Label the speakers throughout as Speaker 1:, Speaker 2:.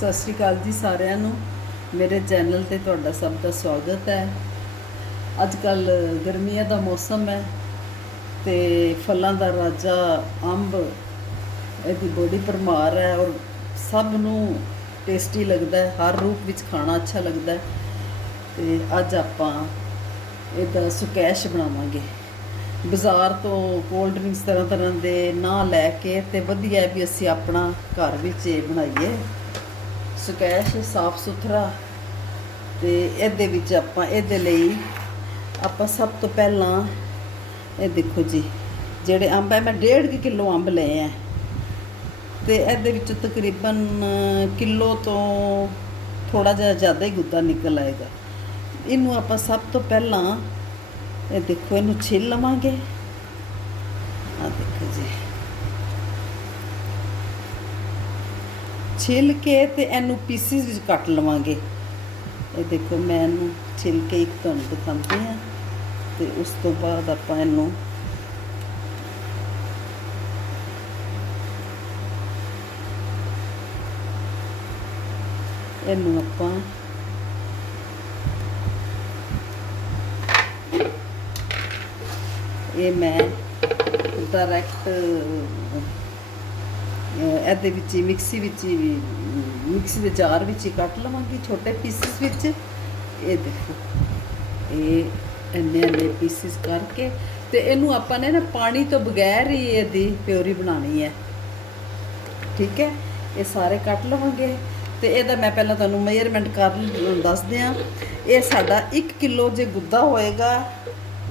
Speaker 1: ਸਤਿ ਸ਼੍ਰੀ ਅਕਾਲ ਜੀ ਸਾਰਿਆਂ ਨੂੰ। ਮੇਰੇ ਚੈਨਲ ਤੇ ਤੁਹਾਡਾ ਸਭ ਦਾ ਸਵਾਗਤ ਹੈ। ਅੱਜ ਕੱਲ ਗਰਮੀਆਂ ਦਾ ਮੌਸਮ ਹੈ ਤੇ ਫਲਾਂ ਦਾ ਰਾਜਾ ਅੰਬ, ਇਹਦੀ ਬੋਡੀ ਪਰਮਾਰ ਹੈ ਔਰ ਸਭ ਨੂੰ ਟੇਸਟੀ ਲੱਗਦਾ ਹੈ, ਹਰ ਰੂਪ ਵਿੱਚ ਖਾਣਾ ਅੱਛਾ ਲੱਗਦਾ ਹੈ। ਤੇ ਅੱਜ ਆਪਾਂ ਇਹਦਾ ਸੁਕੈਸ਼ ਬਣਾਵਾਂਗੇ। ਬਾਜ਼ਾਰ ਤੋਂ ਕੋਲਡ ਡਰਿੰਕਸ ਤਰ੍ਹਾਂ ਤਰ੍ਹਾਂ ਦੇ ਨਾ ਲੈ ਕੇ ਤੇ ਵਧੀਆ ਵੀ ਅਸੀਂ ਆਪਣਾ ਘਰ ਵਿੱਚ ਇਹ ਬਣਾਈਏ। ਸਕੈਸ਼ ਸਾਫ਼ ਸੁਥਰਾ ਤੇ ਇਹਦੇ ਵਿੱਚ ਆਪਾਂ, ਇਹਦੇ ਲਈ ਆਪਾਂ ਸਭ ਤੋਂ ਪਹਿਲਾਂ ਇਹ ਦੇਖੋ ਜੀ, ਜਿਹੜੇ ਅੰਬ ਹੈ, ਮੈਂ 1.5 ਕਿਲੋ ਅੰਬ ਲਏ ਆ ਤੇ ਇਹਦੇ ਵਿੱਚ ਤਕਰੀਬਨ ਕਿਲੋ ਤੋਂ ਥੋੜਾ ਜਿਹਾ ਜ਼ਿਆਦਾ ਹੀ ਗੁੱਦਾ ਨਿਕਲ ਆਏਗਾ। ਇਹਨੂੰ ਆਪਾਂ ਸਭ ਤੋਂ ਪਹਿਲਾਂ, ਇਹ ਦੇਖੋ, ਇਹਨੂੰ ਛਿੱਲ ਲਵਾਂਗੇ। ਆ ਦੇਖੋ ਜੀ। ਛਿਲ ਕੇ ਤੇ ਇਹਨੂੰ ਪੀਸਿਸ ਵਿੱਚ ਕੱਟ ਲਵਾਂਗੇ। ਇਹ ਦੇਖੋ, ਮੈਂ ਇਹਨੂੰ ਛਿੱਲ ਕੇ ਇੱਕ ਤੁਹਾਨੂੰ ਦਿਖਾਉਂਦੀ ਹਾਂ ਤੇ ਉਸ ਤੋਂ ਬਾਅਦ ਆਪਾਂ ਇਹਨੂੰ ਇਹਨੂੰ ਆਪਾਂ ਇਹ ਮੈਂ ਡਾਇਰੈਕਟ ਇਹਦੇ ਵਿੱਚ ਹੀ, ਮਿਕਸੀ ਵਿੱਚ ਹੀ ਮਿਕਸੀ ਦੇ ਜਾਰ ਵਿੱਚ ਹੀ ਕੱਟ ਲਵਾਂਗੀ, ਛੋਟੇ ਪੀਸਿਸ ਵਿੱਚ। ਇਹ ਦੇਖੋ, ਇਹ ਇੰਨੇ ਇੰਨੇ ਪੀਸਿਸ ਕਰਕੇ ਤੇ ਇਹਨੂੰ ਆਪਾਂ ਨੇ ਨਾ ਪਾਣੀ ਤੋਂ ਬਗੈਰ ਹੀ ਇਹਦੀ ਪਿਓਰੀ ਬਣਾਉਣੀ ਹੈ। ਠੀਕ ਹੈ? ਇਹ ਸਾਰੇ ਕੱਟ ਲਵਾਂਗੇ ਤੇ ਇਹਦਾ ਮੈਂ ਪਹਿਲਾਂ ਤੁਹਾਨੂੰ ਮੇਜ਼ਰਮੈਂਟ ਕਰ ਦੱਸਦੇ ਆ ਇਹ ਸਾਡਾ 1 ਕਿਲੋ ਜੇ ਗੁੱਦਾ ਹੋਏਗਾ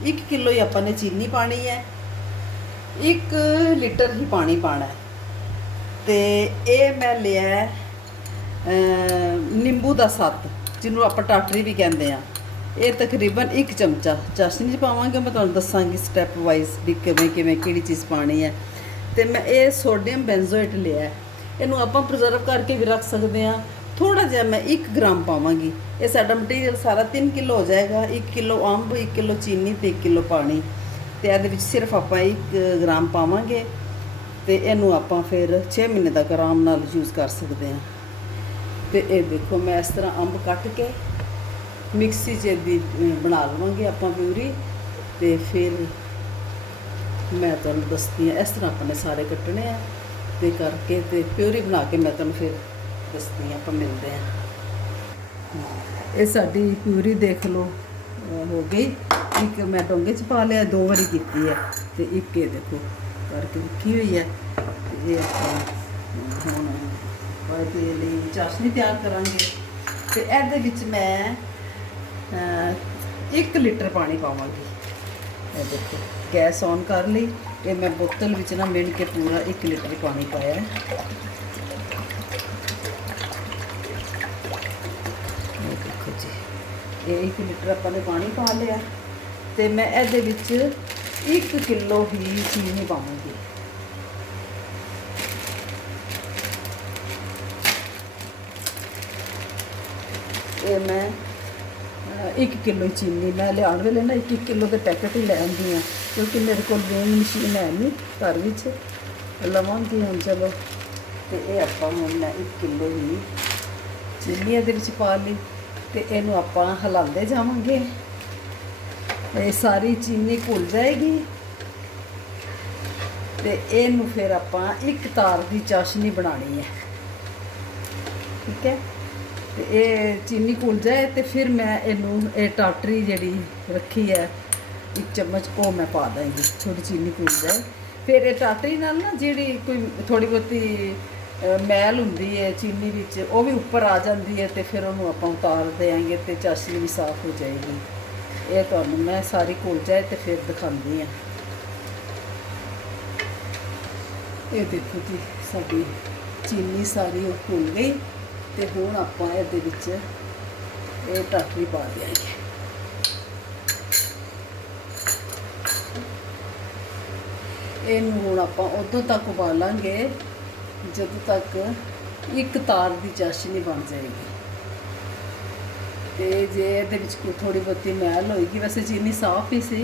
Speaker 1: 1 ਕਿਲੋ ਹੀ ਆਪਾਂ ਨੇ ਚੀਨੀ ਪਾਣੀ ਹੈ। 1 ਲੀਟਰ ਹੀ ਪਾਣੀ ਪਾਣਾ ਹੈ। ਤੇ ਇਹ ਮੈਂ ਲਿਆ ਨਿੰਬੂ ਦਾ ਸੱਤ, ਜਿਹਨੂੰ ਆਪਾਂ ਟਾਟਰੀ ਵੀ ਕਹਿੰਦੇ ਆ ਇਹ ਤਕਰੀਬਨ 1 ਚਮਚਾ। ਚਾਸ਼ਨੀ 'ਚ ਪਾਵਾਂਗੇ, ਮੈਂ ਤੁਹਾਨੂੰ ਦੱਸਾਂਗੀ ਸਟੈਪ ਵਾਈਜ਼ ਵੀ ਕਿਵੇਂ ਕਿਵੇਂ ਕਿਹੜੀ ਚੀਜ਼ ਪਾਣੀ ਹੈ। ਤੇ ਮੈਂ ਇਹ ਸੋਡੀਅਮ ਬੈਂਜ਼ੋਏਟ ਲਿਆ ਇਹਨੂੰ ਆਪਾਂ ਪ੍ਰੀਜ਼ਰਵ ਕਰਕੇ ਵੀ ਰੱਖ ਸਕਦੇ ਆ ਥੋੜਾ ਜਿਹਾ ਮੈਂ 1 ਗ੍ਰਾਮ ਪਾਵਾਂਗੀ। ਇਹ ਸਾਡਾ ਮਟੀਰੀਅਲ ਸਾਰਾ 3 ਕਿਲੋ ਹੋ ਜਾਏਗਾ। 1 ਕਿਲੋ ਅੰਬ 1 ਕਿਲੋ ਚੀਨੀ ਤੇ 1 ਕਿਲੋ ਪਾਣੀ। ਤੇ ਇਹਦੇ ਵਿੱਚ ਸਿਰਫ ਆਪਾਂ 1 ਗ੍ਰਾਮ ਪਾਵਾਂਗੇ। ਤੇ ਇਹਨੂੰ ਆਪਾਂ ਫਿਰ 6 ਮਹੀਨੇ ਤੱਕ ਆਰਾਮ ਨਾਲ ਯੂਜ਼ ਕਰ ਸਕਦੇ ਹਾਂ। ਤੇ ਇਹ ਦੇਖੋ, ਮੈਂ ਇਸ ਤਰ੍ਹਾਂ ਅੰਬ ਕੱਟ ਕੇ ਮਿਕਸੀ 'ਚ ਇਹਦੀ ਬਣਾ ਲਵਾਂਗੇ ਆਪਾਂ ਪਿਊਰੀ ਤੇ ਫਿਰ ਮੈਂ ਤੁਹਾਨੂੰ ਦੱਸਦੀ ਹਾਂ, ਇਸ ਤਰ੍ਹਾਂ ਆਪਾਂ ਨੇ ਸਾਰੇ ਕੱਟਣੇ ਆ। ਤੇ ਕਰਕੇ ਤੇ ਪਿਊਰੀ ਬਣਾ ਕੇ ਮੈਂ ਤੁਹਾਨੂੰ ਫਿਰ ਦੱਸਦੀ ਹਾਂ, ਆਪਾਂ ਮਿਲਦੇ ਹਾਂ। ਇਹ ਸਾਡੀ ਪਿਊਰੀ ਦੇਖ ਲਓ ਹੋ ਗਈ। ਇੱਕ ਮੈਂ ਡੋਂਗੇ 'ਚ ਪਾ ਲਿਆ, ਦੋ ਵਾਰੀ ਕੀਤੀ ਹੈ। ਤੇ ਇੱਕ ਇਹ ਦੇਖੋ ਕਰਕੇ ਰੱਖੀ ਹੋਈ ਹੈ। ਤੇ ਇਹ ਆਪਾਂ ਹੁਣ ਇਹਦੇ ਲਈ ਚਾਸ਼ਨੀ ਤਿਆਰ ਕਰਾਂਗੇ। ਤੇ ਇਹਦੇ ਵਿੱਚ ਮੈਂ 1 ਲੀਟਰ ਪਾਣੀ ਪਾਵਾਂਗੀ। ਇਹ ਦੇਖੋ, ਗੈਸ ਔਨ ਕਰ ਲਈ ਤੇ ਮੈਂ ਬੋਤਲ ਵਿੱਚ ਨਾ ਮਿਣ ਕੇ ਪੂਰਾ 1 ਲੀਟਰ ਪਾਣੀ ਪਾਇਆ ਹੈ। ਦੇਖੋ ਜੀ, ਇਹ 1 ਲੀਟਰ ਆਪਾਂ ਨੇ ਪਾਣੀ ਪਾ ਲਿਆ। ਤੇ ਮੈਂ ਇਹਦੇ ਵਿੱਚ 1 ਕਿਲੋ ਹੀ ਚੀਨੀ ਪਾਵਾਂਗੀ। ਇਹ ਮੈਂ 1 ਕਿਲੋ ਚੀਨੀ ਮੈਂ ਲਿਆਉਣ ਵੇਲੇ ਨਾ 1 ਕਿਲੋ ਦੇ ਪੈਕੇਟ ਹੀ ਲੈ ਆਉਂਦੀ ਆ ਕਿਉਂਕਿ ਮੇਰੇ ਕੋਲ ਵੇਨ ਮਸ਼ੀਨ ਹੈ ਨਹੀਂ ਘਰ ਵਿੱਚ। ਲਵਾਂਗੀ ਹੁਣ ਚਲੋ। ਤੇ ਇਹ ਆਪਾਂ ਹੁਣ ਮੈਂ 1 ਕਿਲੋ ਹੀ ਚੀਨੀ ਇਹਦੇ ਵਿੱਚ ਪਾ ਲਈ ਤੇ ਇਹਨੂੰ ਆਪਾਂ ਹਿਲਾਉਂਦੇ ਜਾਵਾਂਗੇ। ਇਹ ਸਾਰੀ ਚੀਨੀ ਘੁਲ ਜਾਏਗੀ। ਤੇ ਇਹਨੂੰ ਫਿਰ ਆਪਾਂ ਇੱਕ ਤਾਰ ਦੀ ਚਾਸ਼ਨੀ ਬਣਾਣੀ ਹੈ। ਠੀਕ ਹੈ? ਤੇ ਇਹ ਚੀਨੀ ਘੁਲ ਜਾਏ ਤੇ ਫਿਰ ਮੈਂ ਇਹਨੂੰ ਇਹ ਟਾਟਰੀ ਜਿਹੜੀ ਰੱਖੀ ਹੈ ਇੱਕ ਚਮਚ ਉਹ ਮੈਂ ਪਾ ਦਾਂਗੀ ਥੋੜੀ ਚੀਨੀ ਘੁਲ ਜਾਏ। ਫਿਰ ਇਹ ਟਾਟਰੀ ਨਾਲ ਨਾ ਜਿਹੜੀ ਕੋਈ ਥੋੜੀ ਬਹੁਤੀ ਅ, ਮੈਲ ਹੁੰਦੀ ਹੈ ਚੀਨੀ ਵਿੱਚ ਉਹ ਵੀ ਉੱਪਰ ਆ ਜਾਂਦੀ ਹੈ ਤੇ ਫਿਰ ਉਹਨੂੰ ਆਪਾਂ ਉਤਾਰ ਦੇਾਂਗੇ ਤੇ ਚਾਸ਼ਨੀ ਵੀ ਸਾਫ਼ ਹੋ ਜਾਏਗੀ। ਇਹ ਤੁਹਾਨੂੰ ਮੈਂ ਸਾਰੀ ਘੁਲ ਜਾਏ ਤੇ ਫਿਰ ਦਿਖਾਉਂਦੀ ਹਾਂ। ਇਹ ਦੇਖੋ ਜੀ, ਸਾਡੀ ਚੀਨੀ ਸਾਰੀ ਉਹ ਘੁਲ ਗਈ ਤੇ ਹੁਣ ਆਪਾਂ ਇਹਦੇ ਵਿੱਚ ਇਹ ਟਾਟਰੀ ਪਾ ਦਿਆਂਗੇ। ਇਹਨੂੰ ਹੁਣ ਆਪਾਂ ਉਦੋਂ ਤੱਕ ਉਬਾਲਾਂਗੇ ਜਦੋਂ ਤੱਕ ਇੱਕ ਤਾਰ ਦੀ ਚਾਸ਼ਨੀ ਬਣ ਜਾਏਗੀ। तो जे ये थोड़ी बहुत मैल होगी वैसे चीनी साफ़ ही सी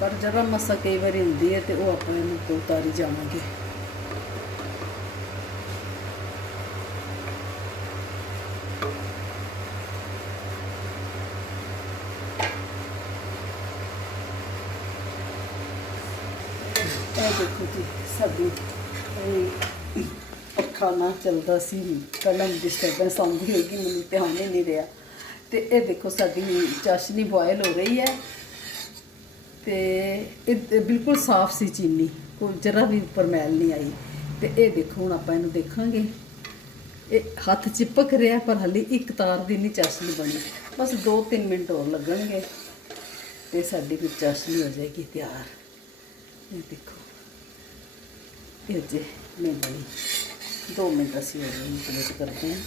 Speaker 1: पर जरा मसा कई बार होंगी है तो वह अपने को उतारी जावे देखो जी सभी पखा ना चलता सी कलम डिस्टर्बेंस आँगी होगी मैं ध्यान ही नहीं रहा ਤੇ ਇਹ ਦੇਖੋ ਸਾਡੀ ਚਾਸ਼ਨੀ ਬੋਇਲ ਹੋ ਰਹੀ ਹੈ। ਤੇ ਇਹ ਬਿਲਕੁਲ ਸਾਫ਼ ਸੀ ਚੀਨੀ, ਕੋਈ ਜਰਾ ਵੀ ਉੱਪਰ ਮੈਲ ਨਹੀਂ ਆਈ। ਤੇ ਇਹ ਦੇਖੋ ਹੁਣ ਆਪਾਂ ਇਹਨੂੰ ਦੇਖਾਂਗੇ। ਇਹ ਹੱਥ ਚਿਪਕ ਰਿਹਾ, ਪਰ ਹਲੇ ਇੱਕ ਤਾਰ ਦੀ ਨਹੀਂ ਚਾਸ਼ਨੀ ਬਣੀ। ਬਸ 2-3 ਮਿੰਟ ਹੋਰ ਲੱਗਣਗੇ ਤੇ ਸਾਡੀ ਵੀ ਚਾਸ਼ਨੀ ਹੋ ਜਾਏਗੀ ਤਿਆਰ। ਇਹ ਦੇਖੋ। ਇਹ ਜੇ ਨਹੀਂ ਬਣੀ। 2 ਮਿੰਟ ਅਸੀਂ ਹੋਰ ਵੇਟ ਕਰਦੇ ਹਾਂ।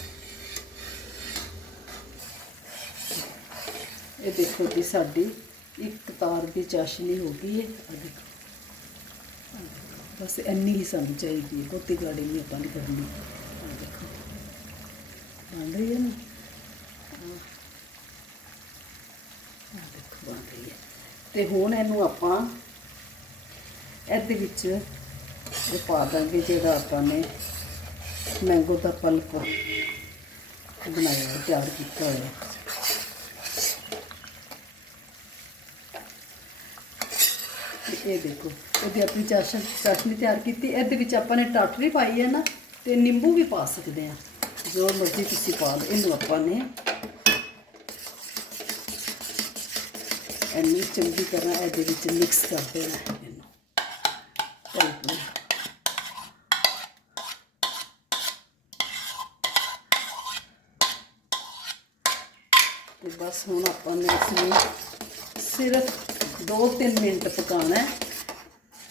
Speaker 1: ਇਹ ਦੇਖੋ ਜੀ ਸਾਡੀ ਇੱਕ ਤਾਰ ਦੀ ਚਾਸ਼ਨੀ ਹੋ ਗਈ ਹੈ। ਆ ਦੇਖੋ। ਬਸ ਇੰਨੀ ਹੀ ਸਾਨੂੰ ਚਾਹੀਦੀ ਹੈ। ਬਹੁਤੀ ਗਾੜੀ ਨਹੀਂ ਆਪਾਂ ਨਹੀਂ ਕਰਨੀ। ਆ ਦੇਖੋ। ਬਣ ਰਹੀ ਹੈ ਨਾ? ਆ ਦੇਖੋ, ਬਣ ਰਹੀ ਹੈ। ਤੇ ਹੁਣ ਇਹਨੂੰ ਆਪਾਂ ਇਹਦੇ ਵਿੱਚ ਇਹ ਪਾ ਦਾਂਗੇ ਜਿਹੜਾ ਆਪਾਂ ਨੇ ਮੈਂਗੋ ਦਾ ਪਲਪ ਬਣਾਇਆ, ਤਿਆਰ ਕੀਤਾ ਹੋਇਆ। ਤੇ ਇਹ ਦੇਖੋ, ਇਹਦੀ ਆਪਣੀ ਚਾਸ਼ਨੀ ਚਾਸ਼ਨੀ ਤਿਆਰ ਕੀਤੀ। ਇਹਦੇ ਵਿੱਚ ਆਪਾਂ ਨੇ ਟਾਟਰੀ ਪਾਈ ਹੈ ਨਾ, ਤੇ ਨਿੰਬੂ ਵੀ ਪਾ ਸਕਦੇ ਆ ਜੋ ਮਰਜ਼ੀ ਤੁਸੀਂ ਪਾ ਲਓ, ਇਹਨੂੰ ਆਪਾਂ ਨੇ ਇੰਨੀ ਚੰਗੀ ਤਰ੍ਹਾਂ ਇਹਦੇ ਵਿੱਚ ਮਿਕਸ ਕਰ ਦੇਣਾ ਹੈ ਇਹਨੂੰ। ਪਲਪ ਨੂੰ ਤੇ ਬਸ ਹੁਣ ਆਪਾਂ ਨੇ ਇਸ ਨੂੰ ਸਿਰਫ 2-3 ਮਿੰਟ ਪਕਾਉਣਾ ਹੈ,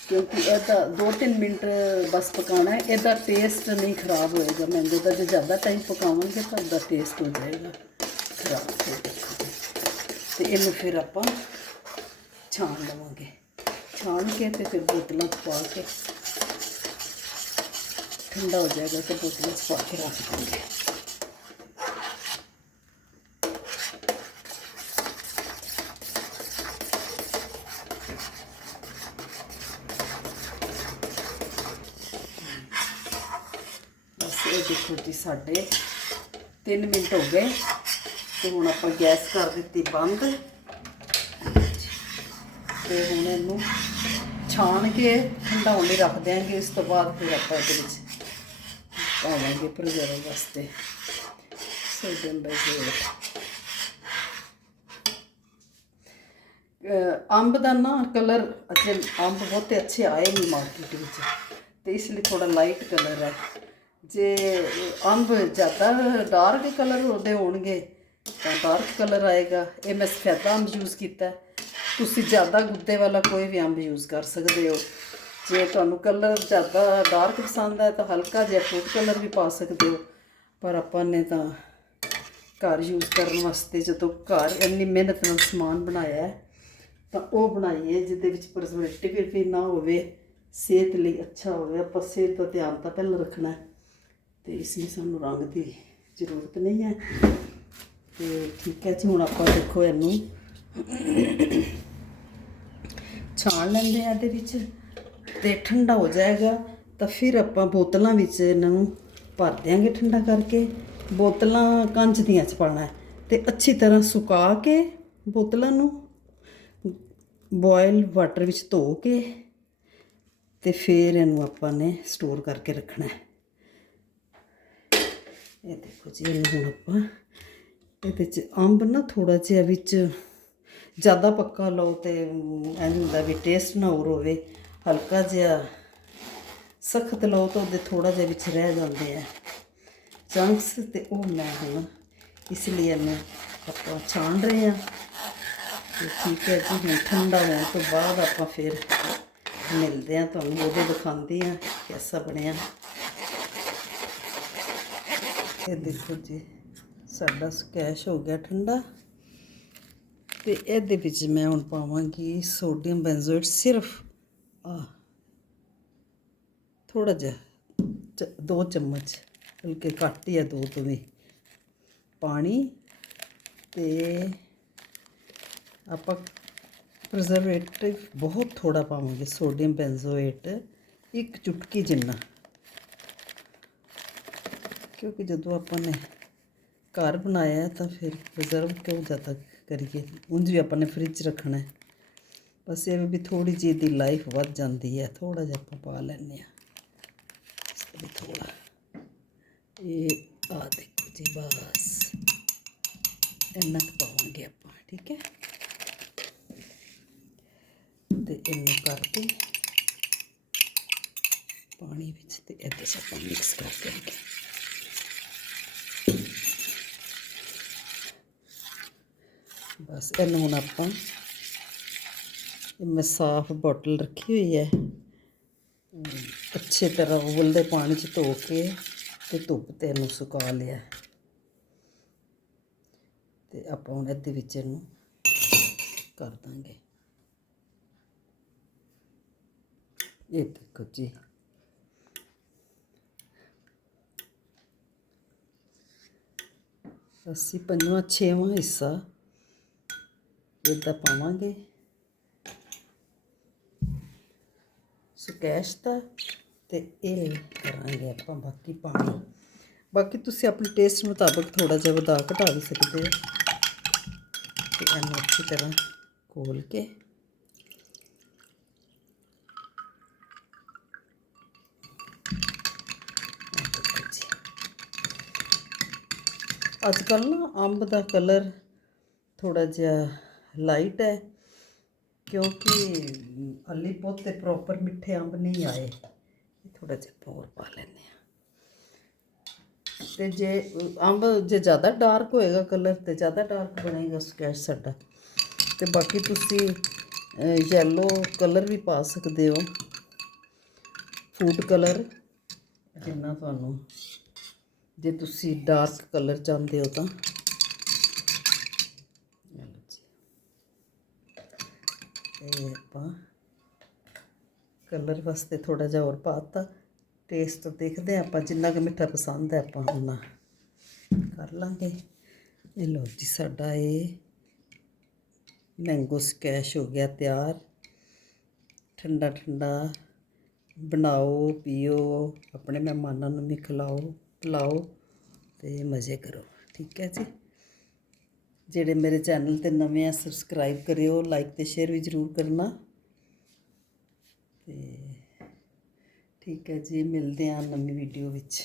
Speaker 1: ਕਿਉਂਕਿ ਇਹਦਾ 2-3 ਮਿੰਟ ਬਸ ਪਕਾਉਣਾ ਹੈ। ਇਹਦਾ ਟੇਸਟ ਨਹੀਂ ਖਰਾਬ ਹੋਏਗਾ ਮੈਂਗੋ ਦਾ ਜੇ ਜ਼ਿਆਦਾ ਟਾਈਮ ਪਕਾਵਾਂਗੇ ਤਾਂ ਇਹਦਾ ਟੇਸਟ ਹੋ ਜਾਏਗਾ। ਖਰਾਬ ਹੋ ਤੇ ਇਹਨੂੰ ਫਿਰ ਆਪਾਂ ਛਾਣ ਲਵਾਂਗੇ। ਛਾਣ ਕੇ ਤੇ ਫਿਰ ਬੋਤਲਾਂ 'ਚ ਪਾ ਕੇ, ਠੰਡਾ ਹੋ ਜਾਏਗਾ ਤੇ ਬੋਤਲਾਂ 'ਚ ਪਾ ਕੇ ਰੱਖ ਦਾਂਗੇ ਬਸ ਇਹ ਦੇਖੋ ਜੀ ਸਾਡੇ 3 ਮਿੰਟ ਹੋ ਗਏ ਤੇ ਹੁਣ ਆਪਾਂ ਗੈਸ ਕਰ ਦਿੱਤੀ ਬੰਦ ਤੇ ਹੁਣ ਇਹਨੂੰ ਛਾਣ ਕੇ ਠੰਡਾ ਹੋਣ ਲਈ ਰੱਖ ਦਿਆਂਗੇ, ਇਸ ਤੋਂ ਬਾਅਦ ਫਿਰ ਆਪਾਂ ਇਹਦੇ ਵਿੱਚ ਪਾਵਾਂਗੇ ਪ੍ਰਜ਼ਰਵ ਵਾਸਤੇ। ਸੋਡੀਅਮ ਬਾਈਜ਼ੇਟ ਅੰਬ ਦਾ ਨਾ ਕਲਰ ਅੱਛੇ ਅੰਬ ਬਹੁਤੇ ਅੱਛੇ ਆਏ ਨਹੀਂ ਮਾਰਕੀਟ ਵਿੱਚ, ਤੇ ਇਸ ਲਈ ਥੋੜਾ ਲਾਈਟ ਕਲਰ ਹੈ। ਜੇ ਅੰਬ ਜ਼ਿਆਦਾ ਡਾਰਕ ਕਲਰ ਉਹਦੇ ਹੋਣਗੇ, ਤਾਂ ਡਾਰਕ ਕਲਰ ਆਏਗਾ। ਇਹ ਮੈਂ ਸਫੈਦਾ ਅੰਬ ਯੂਜ਼ ਕੀਤਾ। ਤੁਸੀਂ ਜ਼ਿਆਦਾ ਗੁੱਦੇ ਵਾਲਾ ਕੋਈ ਵੀ ਅੰਬ ਯੂਜ਼ ਕਰ ਸਕਦੇ ਹੋ। ਜੇ ਤੁਹਾਨੂੰ ਕਲਰ ਜ਼ਿਆਦਾ ਡਾਰਕ ਪਸੰਦ ਹੈ, ਤਾਂ ਹਲਕਾ ਜਿਹਾ ਫੂਡ ਕਲਰ ਵੀ ਪਾ ਸਕਦੇ ਹੋ। ਪਰ ਆਪਾਂ ਨੇ ਤਾਂ ਘਰ ਯੂਜ਼ ਕਰਨ ਵਾਸਤੇ ਜਦੋਂ ਘਰ ਇੰਨੀ ਮਿਹਨਤ ਨਾਲ ਸਮਾਨ ਬਣਾਇਆ ਹੈ, ਤਾਂ ਉਹ ਬਣਾਈਏ ਜਿਹਦੇ ਵਿੱਚ ਪ੍ਰਜ਼ਰਵੇਟਿਵ ਵੀ ਨਾ ਹੋਵੇ, ਸਿਹਤ ਲਈ ਅੱਛਾ ਹੋਵੇ। ਆਪਾਂ ਸਿਹਤ ਦਾ ਧਿਆਨ ਤਾਂ ਪਹਿਲਾਂ ਰੱਖਣਾ ਹੈ। ਤੇ ਇਸ ਲਈ ਸਾਨੂੰ ਰੰਗ ਦੀ ਜ਼ਰੂਰਤ ਨਹੀਂ ਹੈ। ਤੇ ਠੀਕ ਹੈ ਜੀ, ਹੁਣ ਆਪਾਂ ਦੇਖੋ ਇਹਨੂੰ ਛਾਣ ਲੈਂਦੇ ਆ ਇਹਦੇ ਵਿੱਚ ਤੇ ਠੰਡਾ ਹੋ ਜਾਏਗਾ। ਤਾਂ ਫਿਰ ਆਪਾਂ ਬੋਤਲਾਂ ਵਿੱਚ ਇਹਨਾਂ ਨੂੰ ਭਰ ਦਿਆਂਗੇ ਠੰਡਾ ਕਰਕੇ। ਬੋਤਲਾਂ ਕੰਚ ਦੀਆਂ ਚ ਪਾਣਾ ਹੈ ਤੇ ਅੱਛੀ ਤਰ੍ਹਾਂ ਸੁਕਾ ਕੇ ਬੋਤਲਾਂ ਨੂੰ ਬੋਇਲ ਵਾਟਰ ਵਿੱਚ ਧੋ ਕੇ ਤੇ ਫਿਰ ਇਹਨੂੰ ਆਪਾਂ ਨੇ ਸਟੋਰ ਕਰਕੇ ਰੱਖਣਾ ਹੈ। ਇਹ ਦੇਖੋ ਜੀ, ਇਹਨੂੰ ਹੁਣ ਆਪਾਂ ਇਹਦੇ ਚ ਅੰਬ ਨਾ ਥੋੜਾ ਜਿਹਾ ਵਿੱਚ ਜ਼ਿਆਦਾ ਪੱਕਾ ਲਓ ਤੇ ਐਂ ਹੁੰਦਾ ਵੀ ਟੇਸਟ ਨਾ ਹੋਰ ਹੋਵੇ, ਹਲਕਾ ਜਿਹਾ ਸਖਤ ਲਓ ਤਾਂ ਉਹਦੇ ਥੋੜਾ ਜਿਹਾ ਵਿੱਚ ਰਹਿ ਜਾਂਦੇ ਆ। ਚੰਕਸ ਤੇ ਉਹ ਮੈਂ ਹੁਣ ਇਸ ਲਈ ਇਹਨੂੰ ਆਪਾਂ ਛਾਣ ਰਹੇ ਆ ਤੇ ਠੀਕ ਹੈ ਜੀ, ਹੁਣ ਠੰਡਾ ਹੋਣ ਤੋਂ ਬਾਅਦ ਆਪਾਂ ਫਿਰ ਮਿਲਦੇ ਆ ਤੁਹਾਨੂੰ, ਉਹਦੇ ਦਿਖਾਉਂਦੇ ਆ ਕਿਹਦਾ ਬਣਿਆ। ਇਹ ਦੇਖੋ ਜੀ, ਸਾਡਾ ਸਕੈਸ਼ ਹੋ ਗਿਆ ਠੰਡਾ। ਤੇ ਇਹਦੇ ਵਿੱਚ ਮੈਂ ਹੁਣ ਪਾਵਾਂਗੀ ਸੋਡੀਅਮ ਬੈਂਜ਼ੋਏਟ ਸਿਰਫ ਆ ਥੋੜਾ ਜਿਹਾ ਚ- ਦੋ ਚਮਚ ਬਲਕਿ ਘੱਟ ਹੀ ਆ ਦੋ ਤੋਂ ਵੀ ਪਾਣੀ ਤੇ ਆਪਾਂ ਪ੍ਰੀਜ਼ਰਵੇਟਿਵ ਬਹੁਤ ਥੋੜਾ ਪਾਵਾਂਗੇ ਸੋਡੀਅਮ ਬੈਂਜ਼ੋਏਟ ਇੱਕ ਚੁਟਕੀ ਜਿੰਨਾ। ਕਿਉਂਕਿ ਜਦੋਂ ਆਪਾਂ ਨੇ ਘਰ ਬਣਾਇਆ ਤਾਂ ਫਿਰ ਪ੍ਰੀਜ਼ਰਵ ਕਿਉਂ ਜ਼ਿਆਦਾ ਕਰੀਏ? ਉਂਝ ਵੀ ਆਪਾਂ ਨੇ ਫ੍ਰਿਜ ਰੱਖਣਾ ਹੈ। ਬਸ ਇਹ ਵੀ ਥੋੜੀ ਜਿਹੀ ਦੀ ਲਾਈਫ ਵੱਧ ਜਾਂਦੀ ਹੈ। ਥੋੜਾ ਜਿਹਾ ਆਪਾਂ ਪਾ ਲੈਂਦੇ ਆ ਇਸ ਵੀ ਥੋੜਾ ਇਹ ਆ ਦੇਖੋ ਜੀ, ਬਸ। ਇੰਨਾ ਕੁ ਪਾਵਾਂਗੇ ਆਪਾਂ, ਠੀਕ ਹੈ? ਤੇ ਇਹਨੂੰ ਕਰਕੇ ਪਾਣੀ ਵਿੱਚ ਤੇ ਇਹਦੇ ਚ ਆਪਾਂ ਮਿਕਸ ਕਰ ਦੇਵਾਂਗੇ ਬਸ ਇਹਨੂੰ ਹੁਣ ਆਪਾਂ ਇਹ ਮੈਂ ਸਾਫ਼ ਬੋਟਲ ਰੱਖੀ ਹੋਈ ਹੈ। ਅੱਛੇ ਤਰ੍ਹਾਂ ਉਬਲਦੇ ਪਾਣੀ 'ਚ ਧੋ ਕੇ ਤੇ ਧੁੱਪ ਤੇ ਇਹਨੂੰ ਸੁਕਾ ਲਿਆ। ਤੇ ਆਪਾਂ ਹੁਣ ਇਹਦੇ ਵਿੱਚ ਇਹਨੂੰ ਕਰ ਦਾਂਗੇ। ਇਹ ਦੇਖੋ ਜੀ। ਅਸੀਂ ਪੰਜਵਾਂ, ਛੇਵਾਂ ਹਿੱਸਾ ਇਹਦਾ ਪਾਵਾਂਗੇ। ਸਕੈਸ਼ ਦਾ ਤੇ ਇਹ ਕਰਾਂਗੇ ਆਪਾਂ, ਬਾਕੀ ਪਾਣੀ। ਬਾਕੀ ਤੁਸੀਂ ਆਪਣੇ ਟੇਸਟ ਮੁਤਾਬਕ ਥੋੜਾ ਜਿਹਾ ਵਧਾ ਘਟਾ ਵੀ ਸਕਦੇ ਹੋ। ਤੇ ਇਹਨੂੰ ਅੱਛੀ ਤਰ੍ਹਾਂ ਖੋਲ ਕੇ ਅੱਜ ਕੱਲ੍ਹ ਨਾ ਅੰਬ ਦਾ ਕਲਰ ਥੋੜਾ ਜਿਹਾ ਲਾਈਟ ਹੈ, ਕਿਉਂਕਿ ਅਲੀ ਤੇ ਪ੍ਰੋਪਰ ਮਿੱਠੇ ਅੰਬ ਨਹੀਂ ਆਏ। ਥੋੜਾ ਜਿਹਾ ਹੋਰ ਪਾ ਲੈਂਦੇ ਆ ਤੇ ਜੇ ਅੰਬ ਜੇ ਜ਼ਿਆਦਾ ਡਾਰਕ ਹੋਏਗਾ ਕਲਰ ਤੇ ਜ਼ਿਆਦਾ ਡਾਰਕ ਬਣੇਗਾ ਸਕੈਚ ਸਾਡਾ। ਤੇ ਬਾਕੀ ਤੁਸੀਂ ਯੈਲੋ ਕਲਰ ਵੀ ਪਾ ਸਕਦੇ ਹੋ। ਫੂਡ ਕਲਰ ਜਿੰਨਾ ਤੁਹਾਨੂੰ, ਜੇ ਤੁਸੀਂ ਡਾਰਕ ਕਲਰ ਚਾਹੁੰਦੇ ਹੋ ਤਾਂ ਇਹ ਲਓ ਜੀ ਇਹ ਆਪਾਂ ਕਲਰ ਵਾਸਤੇ ਥੋੜਾ ਜਿਹਾ ਹੋਰ ਪਾਤਾ ਟੇਸਟ ਦੇਖਦੇ ਹਾਂ ਆਪਾਂ ਜਿੰਨਾ ਕੁ ਮਿੱਠਾ ਪਸੰਦ ਹੈ ਆਪਾਂ ਉਹਨਾਂ ਕਰ ਲਾਂਗੇ। ਇਹ ਲਓ ਜੀ ਸਾਡਾ ਇਹ ਮੈਂਗੋ ਸਕੈਸ਼ ਹੋ ਗਿਆ ਤਿਆਰ। ਠੰਡਾ ਠੰਡਾ ਬਣਾਓ, ਪੀਓ, ਆਪਣੇ ਮਹਿਮਾਨਾਂ ਨੂੰ ਵੀ ਖਿਲਾਓ, ਪਿਲਾਓ ਤੇ ਮਜ਼ੇ ਕਰੋ। ਠੀਕ ਹੈ ਜੀ? ਜਿਹੜੇ ਮੇਰੇ ਚੈਨਲ ਤੇ ਨਵੇਂ ਆ ਸਬਸਕ੍ਰਾਈਬ ਕਰਿਓ ਲਾਈਕ ਤੇ ਸ਼ੇਅਰ ਵੀ ਜ਼ਰੂਰ ਕਰਨਾ। ਤੇ ਠੀਕ ਹੈ ਜੀ, ਮਿਲਦੇ ਹਾਂ ਨਵੀਂ ਵੀਡੀਓ ਵਿੱਚ।